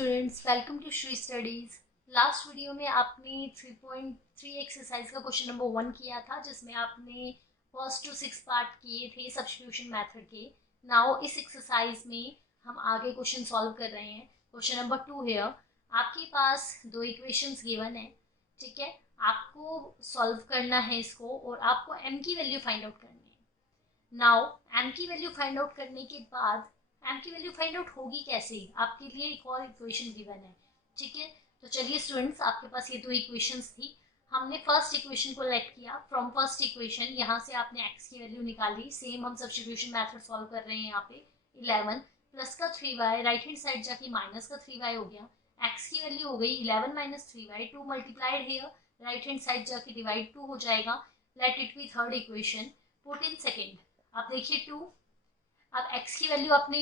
Students, welcome to Shri Studies. Last video में आपने 3.3 exercise का क्वेश्चन नंबर 1 किया था, जिसमें आपने फर्स्ट टू 6 पार्ट किए थे सब्स्टिट्यूशन मेथड के। नाउ इस एक्सरसाइज में हम आगे क्वेश्चन सॉल्व कर रहे हैं। क्वेश्चन नंबर 2 है, आपके पास दो इक्वेशंस गिवन है, ठीक है। आपको सॉल्व करना है इसको और आपको m की वैल्यू फाइंड आउट करनी है। नाउ m की वैल्यू फाइंड आउट करने के बाद m की वैल्यू फाइंड आउट होगी कैसे, आपके लिए एक और इक्वेशन गिवन है, ठीक है। तो चलिए स्टूडेंट्स, आपके पास ये दो इक्वेशंस थी। हमने फर्स्ट इक्वेशन को लेट किया। फ्रॉम फर्स्ट इक्वेशन यहाँ से आपने x की वैल्यू निकाली। सेम हम सब्स्टिट्यूशन मेथड सॉल्व कर रहे हैं। यहाँ पे 11 प्लस का 3y, राइट हैंड साइड जाके माइनस का 3y हो गया। x की वैल्यू हो गई 11 minus 3y, 2 multiplied here, right hand side जाके डिवाइड 2 हो जाएगा। Let it be third equation, put in second. आप देखिए 2, अब x की वैल्यू आपने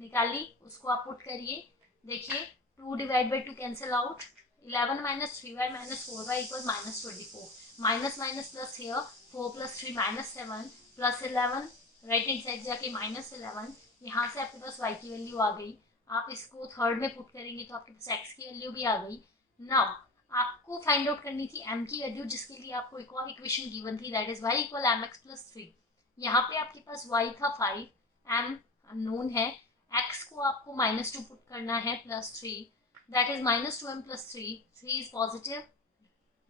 निकाली, उसको आप पुट करिए। देखिए 2 divide by 2 cancel out. 11 minus 3y minus 4y equal minus 24। Minus minus plus here, 4 plus 3 minus 7 plus 11, right hand side जाके माइनस 11। यहाँ से आपके पास y की वैल्यू आ गई। आप इसको थर्ड में पुट करेंगे तो आपके पास x की वैल्यू भी आ गई। नाउ आपको फाइंड आउट करनी थी m की वैल्यू, जिसके लिए आपको एक और इक्वेशन गिवन थी, that is y equal mx plus 3। यहाँ पे आपके पास y था 5, m अननोन है, x को आपको -2 पुट करना है plus 3, that is -2m plus 3। 3 is positive,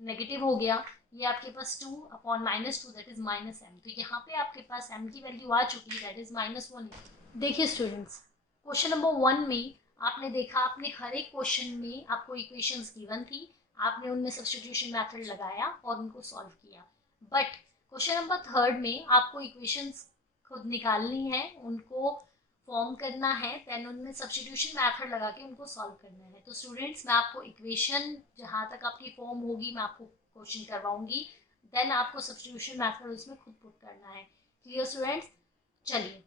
negative हो गया, ये आपके पास 2 अपॉन -2 दैट इज -m। तो यहाँ पे आपके पास m की वैल्यू आ चुकी है, दैट इज -1। देखिए स्टूडेंट्स, क्वेश्चन नंबर 1 में आपने देखा, आपने हर एक क्वेश्चन में आपको इक्वेशंस गिवन थी, आपने उनमें सब्स्टिट्यूशन मेथड लगाया और उनको सॉल्व किया। बट क्वेश्चन नंबर 3 में आपको इक्वेशंस खुद निकालनी है, उनको फॉर्म करना है, देन उनमें सब्स्टिट्यूशन मेथड लगा के उनको सॉल्व करना है। तो स्टूडेंट्स, मैं आपको इक्वेशन जहाँ तक आपकी फॉर्म होगी मैं आपको क्वेश्चन करवाऊंगी, देन आपको सब्स्टिट्यूशन मेथड उसमें खुद पुट करना है। Clear students? चलिए,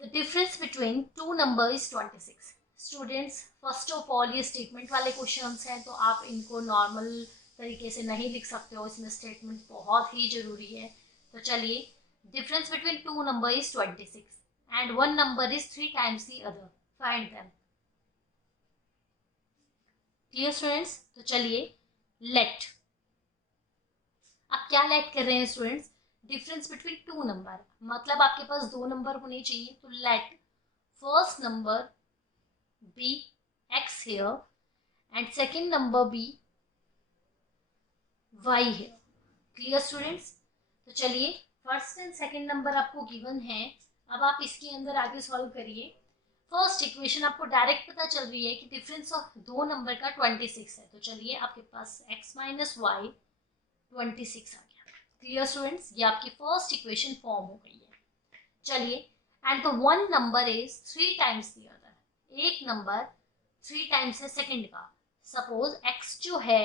the difference between two number is 26। Students, first of all ये स्टेटमेंट वाले क्वेश्चंस हैं, तो आप इनको नॉर्मल तरीके से नहीं लिख सकते हो, इसमें स्टेटमेंट बहुत ही जरूरी है। तो चलिए, difference between two number is 26 and one number is 3 times the other. Find them. Clear students? तो चलिए let. अब क्या let कर रहे हैं students? Difference between two number, मतलब आपके पास दो नंबर होने चाहिए। तो let first number be x here and second number be y here. Clear students? तो चलिए, फर्स्ट एंड सेकेंड नंबर आपको गिवन है। अब आप इसके अंदर आगे सॉल्व करिए। फर्स्ट इक्वेशन आपको डायरेक्ट पता चल रही है कि डिफरेंस ऑफ दो नंबर का 26 है। तो चलिए, आपके पास x माइनस वाई 26 आ गया। Clear students? ये आपकी फर्स्ट इक्वेशन फॉर्म हो गई है। चलिए, and the one number is 3 times the other. एक नंबर 3 टाइम्स है सेकेंड का। सपोज x जो है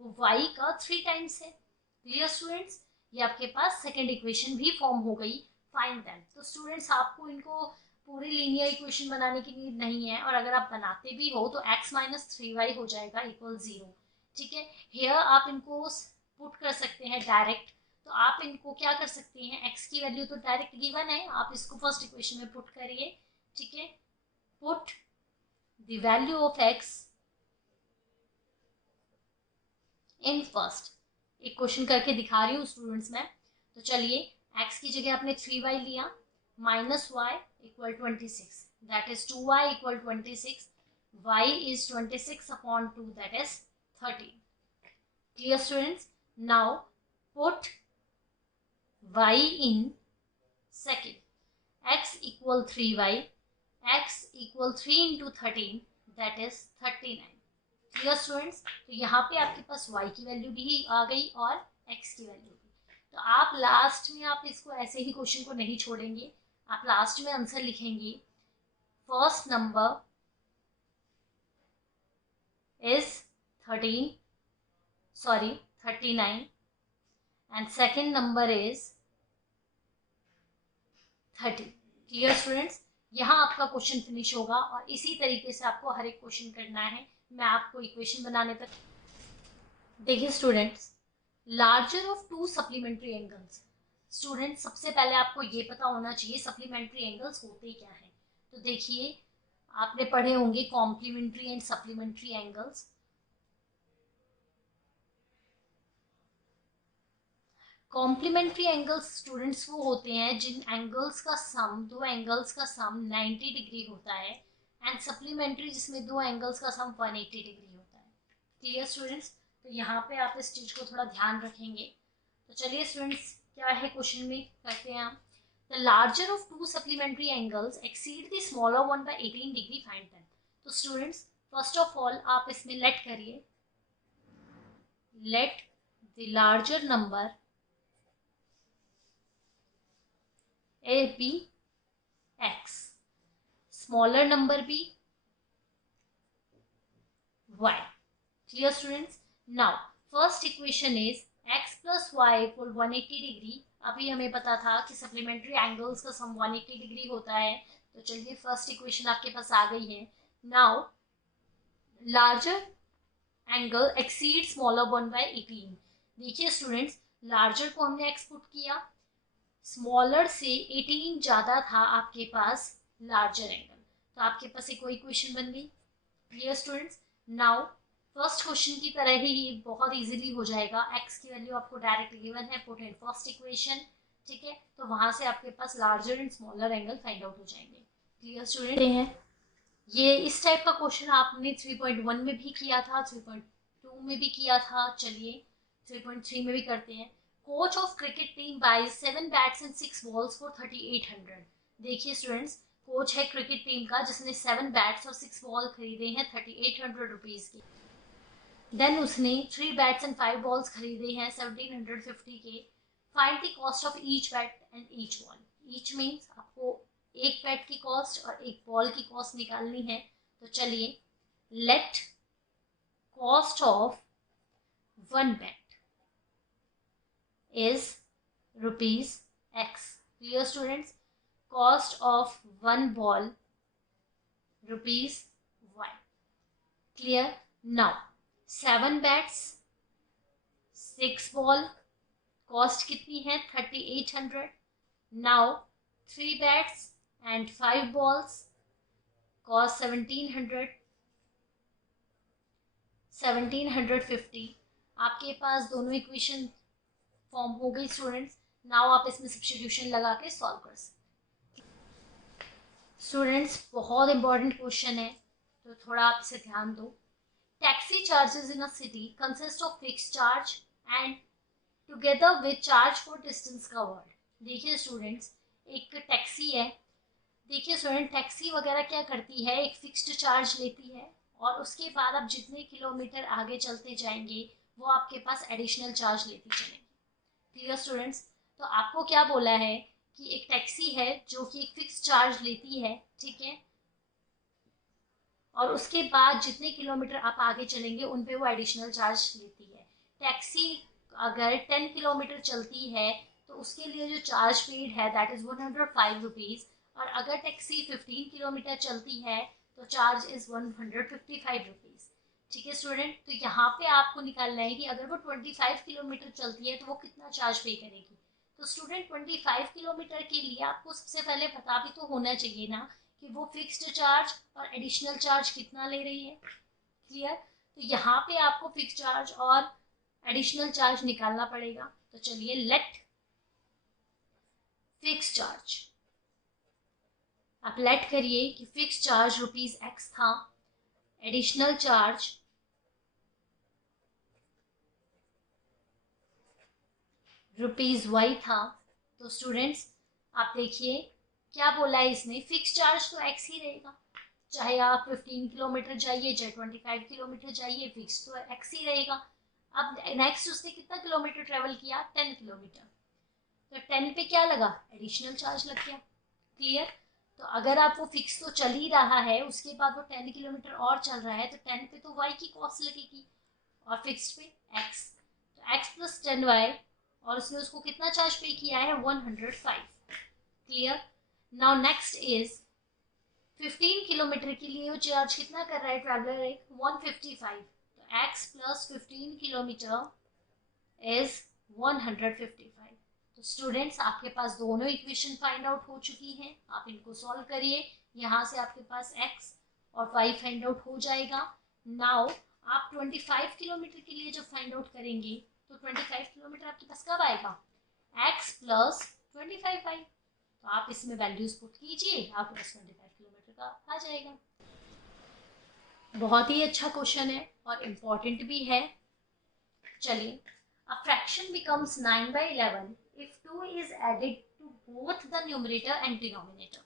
वो y का 3 टाइम्स है। Clear students? ये आपके पास सेकेंड इक्वेशन भी फॉर्म हो गई। Find them. तो स्टूडेंट्स, आपको इनको पूरी लीनियर इक्वेशन बनाने की नीड नहीं है, और अगर आप बनाते भी हो तो x माइनस 3y हो जाएगा इक्वल 0। ठीक है, हेयर आप इनको पुट कर सकते हैं डायरेक्ट। तो आप इनको क्या कर सकते हैं, x की वैल्यू तो डायरेक्ट गिवन है, आप इसको फर्स्ट इक्वेशन में पुट करिए। ठीक है, put the value of x in first. एक क्वेश्चन करके दिखा रही हूँ स्टूडेंट्स में। तो चलिए, x की जगह आपने 3y लिया, minus Y equal 26, that is 2y equal 26, y is 26 upon 2 that is 13। Clear students? Now put y in second, x equal 3y, x equal 3 into 13 that is 39। Clear students? तो यहाँ पे आपके पास y की value भी आ गई और x की value भी। तो आप लास्ट में आप इसको ऐसे ही क्वेश्चन को नहीं छोड़ेंगे, आप लास्ट में आंसर लिखेंगे। First number is 39 and second number is 30। Clear students? यहाँ आपका क्वेश्चन फिनिश होगा, और इसी तरीके से आपको हर एक क्वेश्चन करना है। मैं आपको इक्वेशन बनाने तक। देखिए students, larger of to supplementary angles. Students, सबसे पहले आपको ये पता होना चाहिए सप्लीमेंट्री एंगल्स होते क्या है। तो देखिए, आपने पढ़े होंगे complementary and supplementary angles. Complementary angles students वो होते हैं जिन एंगल्स का सम, दो एंगल्स का सम 90 डिग्री होता है, एंड सप्लीमेंट्री जिसमें दो एंगल्स का सम 180 डिग्री होता है। Clear students? तो यहाँ पे आप इस चीज को थोड़ा ध्यान रखेंगे। तो चलिए स्टूडेंट्स, क्या है क्वेश्चन में, कहते हैं हम the larger of to supplementary angles exceed the smaller one by 18 degree, find them. तो स्टूडेंट्स फर्स्ट ऑफ ऑल आप इसमें लेट करिए, let the larger number A be x, smaller number be y. Clear students? Now first equation is x plus y equal 180 degree. अभी हमें पता था कि supplementary angles का सम 180 डिग्री होता है, तो चलिए फर्स्ट इक्वेशन आपके पास आ गई है। Now larger angle exceed smaller one by 18। देखिए स्टूडेंट्स, लार्जर को हमने x पुट किया, स्मॉलर से 18 ज्यादा था आपके पास लार्जर एंगल, तो आपके पास एक कोई इक्वेशन बन गई। Clear students? Now first question की तरह ही ये बहुत इजीली हो जाएगा। x की वैल्यू आपको डायरेक्ट गिवन है, पुट इन फर्स्ट इक्वेशन, ठीक है, तो वहां से आपके पास larger and smaller angle find out हो जाएंगे। क्लियर स्टूडेंट हैं? ये इस टाइप का क्वेश्चन आपने 3.1 में भी किया था, 3.2 में भी किया था, चलिए 3.3 में भी करते हैं। Coach of cricket team buys 7 bats and 6 balls for 3800। देखिए स्टूडेंट्स, कोच है क्रिकेट टीम का जिसने 7 बैट्स और 6 बॉल खरीदे हैं 3800 रुपीज की। देन उसने 3 बैट्स एंड 5 बॉल्स खरीदे हैं 1750 के। Find the cost of each bat and each ball. Each means आपको एक बैट की कॉस्ट और एक बॉल की कॉस्ट निकालनी है। तो चलिए, let cost of one bat is rupees x. Clear students? Cost of one ball rupees y. Clear? Now 7 bats 6 ball cost कितनी है 3800. Now 3 bats and 5 balls cost 1750. आपके पास दोनों इक्वेशन फॉर्म हो गई स्टूडेंट्स। नाउ आप इसमें सब्स्टिट्यूशन लगा के सॉल्व कर सकते। स्टूडेंट्स बहुत इंपॉर्टेंट क्वेश्चन है, तो थोड़ा आप इसे ध्यान दो। Taxi charges in a city consist of fixed charge and together with charge for distance covered. देखिए स्टूडेंट्स, एक टैक्सी है, देखिए स्टूडेंट टैक्सी वगैरह क्या करती है, एक फिक्स्ड चार्ज लेती है और उसके बाद आप जितने किलोमीटर आगे चलते जाएंगे वो आपके पास एडिशनल चार्ज लेती चलेंगे। Clear students? तो आपको क्या बोला है कि एक टैक्सी है जो कि एक फिक्स चार्ज लेती है, ठीक है, और उसके बाद जितने किलोमीटर आप आगे चलेंगे उन पे वो एडिशनल चार्ज लेती है। टैक्सी अगर 10 किलोमीटर चलती है तो उसके लिए जो चार्ज पेड है दैट इज 105 रुपीज, और अगर टैक्सी 15 किलोमीटर चलती है तो चार्ज इज 155 रुपीज। ठीक है स्टूडेंट? तो यहाँ पे आपको निकालना है कि अगर वो 25 किलोमीटर चलती है तो वो कितना चार्ज पे करेगी। तो स्टूडेंट 25 किलोमीटर के लिए आपको सबसे पहले पता भी तो होना चाहिए ना कि वो फिक्स्ड चार्ज और एडिशनल चार्ज कितना ले रही है। क्लियर? तो यहाँ पे आपको फिक्स चार्ज और एडिशनल चार्ज निकालना पड़ेगा। तो चलिए, लेट फिक्स चार्ज, आप लेट करिए कि फिक्स चार्ज रुपीज एक्स था, एडिशनल चार्ज रुपीज वाई था। तो स्टूडेंट्स आप देखिए क्या बोला है इसने, फिक्स चार्ज तो एक्स ही रहेगा, चाहे आप 15 किलोमीटर जाइए चाहे 25 किलोमीटर जाइए, फिक्स तो एक्स ही रहेगा। अब नेक्स्ट उसने कितना किलोमीटर ट्रेवल किया, 10 किलोमीटर, तो 10 पे क्या लगा, एडिशनल चार्ज लग गया। क्लियर? तो अगर आप वो फिक्स तो चल ही रहा है, उसके बाद वो 10 किलोमीटर और चल रहा है, तो 10 पे तो वाई की कॉस्ट लगेगी और फिक्स पे एक्स, तो एक्स प्लस 10 वाई, और उसने उसको कितना चार्ज पे किया है, 105। Clear? Now next is 15 kilometre के लिए वो चार्ज कितना कर रहा है ट्रैवलर, एक 155, तो एक्स प्लस 15 किलोमीटर इज 155। तो स्टूडेंट्स आपके पास दोनों इक्वेशन फाइंड आउट हो चुकी हैं, आप इनको सॉल्व करिए। यहाँ से आपके पास x और y फाइंड आउट हो जाएगा। नाउ आप 25 किलोमीटर के लिए जब फाइंड आउट करेंगे तो 25 किलोमीटर आपके पास कब आएगा, x प्लस 25y। तो आप इसमें वैल्यूज पुट कीजिए, आपके पास 25 किलोमीटर का आ जाएगा। बहुत ही अच्छा क्वेश्चन है और इम्पोर्टेंट भी है। चलिए, a fraction becomes 9/11 if 2 is added to both the numerator and denominator.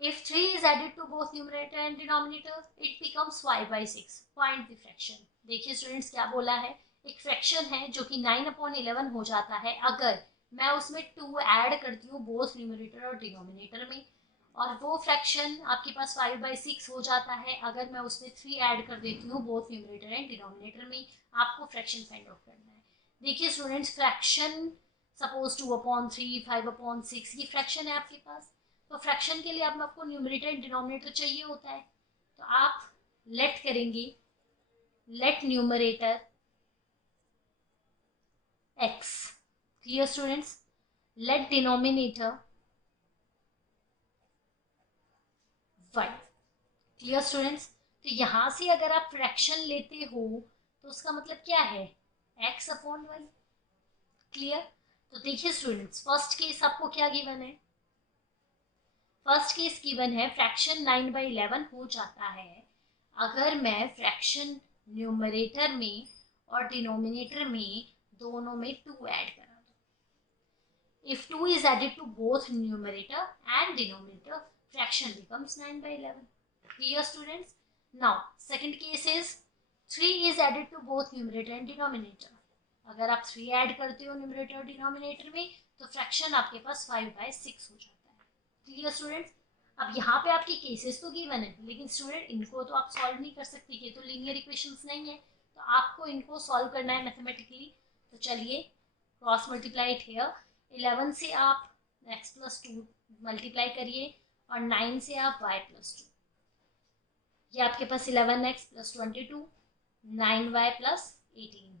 If 3 is added to both numerator and denominator, it becomes 5/6. Find the fraction. देखिए स्टूडेंट्स क्या बोला है, एक फ्रैक्शन है जो कि 9/11 हो जाता है अगर मैं उसमें 2 ऐड करती हूँ बोथ न्यूमरेटर और डिनोमिनेटर में, और वो फ्रैक्शन आपके पास 5/6 हो जाता है अगर मैं उसमें 3 ऐड कर देती हूँ बोथ न्यूमरेटर एंड डिनोमिनेटर में। आपको फ्रैक्शन फाइंड आउट करना है। देखिए स्टूडेंट्स, फ्रैक्शन सपोज 2/3, 5/6 ये फ्रैक्शन है आपके पास। तो फ्रैक्शन के लिए अब आपको न्यूमरेटर एंड डिनोमिनेटर चाहिए होता है, तो आप लेट करेंगे, let numerator x, clear students, let denominator y, clear students. तो यहां से अगर आप फ्रैक्शन लेते हो तो उसका मतलब क्या है, x/y, क्लियर। तो देखिए स्टूडेंट्स, फर्स्ट केस आपको क्या गिवन है, फर्स्ट केस गिवन है फ्रैक्शन 9/11 हो जाता है अगर मैं फ्रैक्शन न्यूमरेटर में और डिनोमिनेटर में दोनों में 2 ऐड करा दूं। If 2 is added to both numerator and denominator, fraction becomes 9/11. Clear students? Now second case is 3 is added to both numerator and denominator. अगर आप 3 ऐड करते हो न्यूमरेटर और डिनोमिनेटर में तो फ्रैक्शन आपके पास 5/6 हो जाता है। Clear students? अब यहाँ पे आपके केसेस तो गिवन है, लेकिन स्टूडेंट इनको तो आप सॉल्व नहीं कर सकते, ये तो लीनियर इक्वेशंस नहीं है, तो आपको इनको सॉल्व करना है मैथमेटिकली। तो चलिए, क्रॉस मल्टीप्लाई इट हियर। 11 से आप x+2 मल्टीप्लाई करिए और 9 से आप y+2। ये आपके पास 11x + 22, 9y + 18,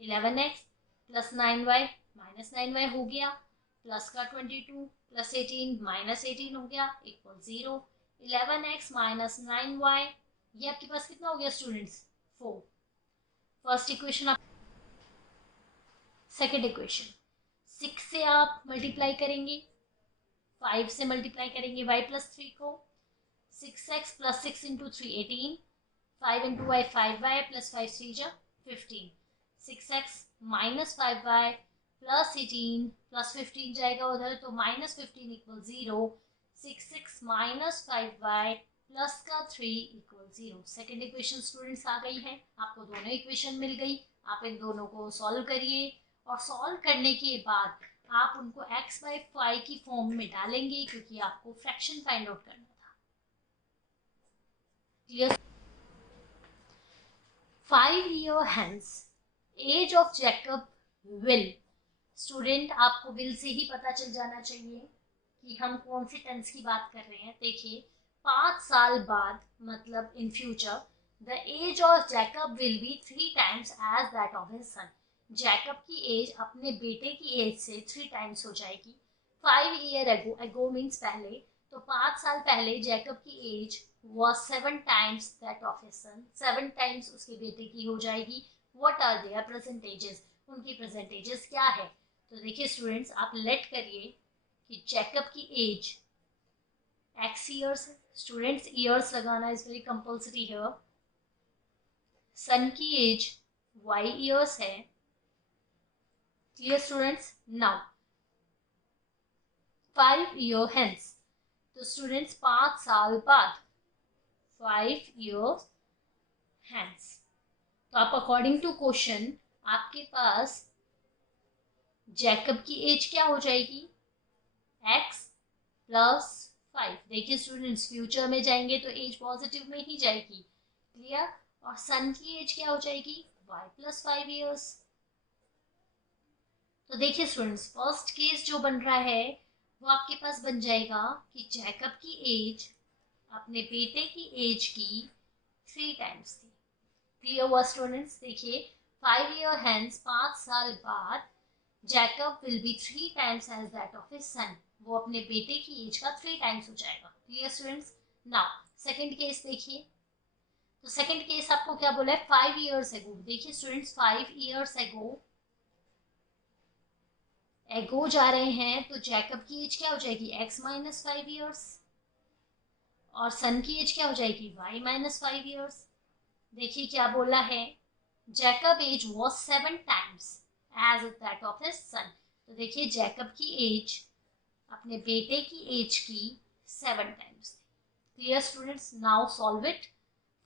11x + 9y - 9y हो गया, प्लस का 22 + 18 - 18 हो गया इक्वल 0। 11x - 9y, ये आपके पास कितना हो गया स्टूडेंट्स, 4। फर्स्ट इक्वेशन आप, सेकेंड इक्वेशन 6 से आप मल्टीप्लाई करेंगे, 5 से मल्टीप्लाई करेंगे y+3 को, 6x + 6 × 3 18, 5 × y 5y + 5 3 जा 15, 6x - 5y + 18 + 15 जाएगा उधर तो -15 = 0, 6x - 5y प्लस का 3 = 0। सेकेंड इक्वेशन स्टूडेंट्स आ गई है, आपको दोनों इक्वेशन मिल गई। आप इन दोनों को सॉल्व करिए और सॉल्व करने के बाद आप उनको x/5 की फॉर्म में डालेंगे क्योंकि आपको फ्रैक्शन फाइंड आउट करना था। Clear? 5 years hence age of Jacob will, student आपको विल से ही पता चल जाना चाहिए कि हम कौन सी टेंस की बात कर रहे हैं। देखिए, 5 साल बाद मतलब in future, the age of Jacob will be 3 times age that of his son. Jacob की एज अपने बेटे की एज से 3 times हो जाएगी। 5 years ago, ago मीन्स पहले, तो 5 साल पहले जैकब की as was 7 times that of his son, 7 times उसके बेटे की हो जाएगी। What are their percentages? उनकी परसेंटेजेस क्या है? तो देखिए स्टूडेंट्स, आप लेट करिए कि जैकब की age x years, students years लगाना is very compulsory here. Son की एज y ईयर्स है। Clear students? Now 5 years hence, तो स्टूडेंट्स 5 साल बाद, 5 years hence, तो आप अकॉर्डिंग टू क्वेश्चन आपके पास जैकब की एज क्या हो जाएगी, x + 5। देखिए स्टूडेंट्स, फ्यूचर में जाएंगे तो एज पॉजिटिव में ही जाएगी। क्लियर? और सन की एज क्या हो जाएगी, y + 5 years। तो देखिए स्टूडेंट्स, फर्स्ट केस जो बन रहा है वो आपके पास बन जाएगा कि जैकब की एज अपने बेटे की एज की 3 times थी। क्लियर हुआ स्टूडेंट्स? देखिए, 5 years hence, 5 साल बाद, Jacob will be 3 times age that of his son, वो अपने बेटे की एज का 3 times हो जाएगा। Clear students? Now second case देखिए, तो सेकंड केस आपको क्या बोला है, 5 years एगो। देखिए स्टूडेंट्स 5 years एगो जा रहे हैं, तो जैकब की एज क्या हो जाएगी, x माइनस 5 years, और सन की एज क्या हो जाएगी, y माइनस 5 years। देखिए क्या बोला है, Jacob age was 7 times age that of his son. तो देखिए जैकब की एज अपने बेटे की एज की 7 times। Clear students, now solve it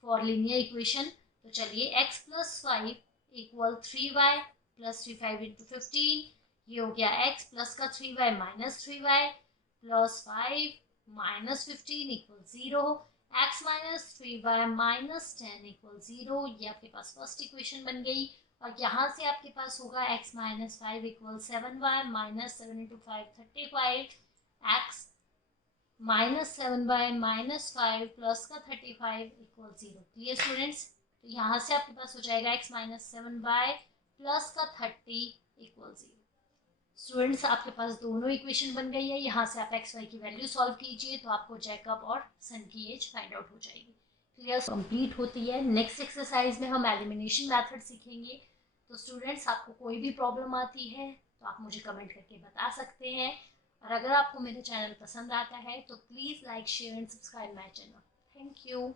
for linear equation. तो चलिए x plus 5 equal 3y plus 3 5 into 15, ये हो गया x प्लस का 3y minus 3y plus 5 minus 15 equal 0, x minus 3y minus 10 equal 0। ये आपके पास फर्स्ट इक्वेशन बन गई। और यहाँ से आपके पास होगा x minus 5 equal 7y minus 7 into 5 35, x minus 7y minus 5 plus का 35 इक्वल 0। क्लियर स्टूडेंट्स, तो यहाँ से आपके पास हो जाएगा x माइनस 7y प्लस का 30 इक्वल 0। स्टूडेंट्स आपके पास दोनों इक्वेशन बन गई है। यहाँ से आप एक्स वाई की वैल्यू सॉल्व कीजिए तो आपको जैकब और सन की एज फाइंड आउट हो जाएगी। क्लियर, कंप्लीट होती है। नेक्स्ट एक्सरसाइज में हम एलिमिनेशन मेथड सीखेंगे। तो स्टूडेंट्स आपको कोई भी प्रॉब्लम आती है तो आप मुझे कमेंट करके बता सकते हैं। और अगर आपको मेरा चैनल पसंद आता है तो please like share and subscribe my channel. Thank you.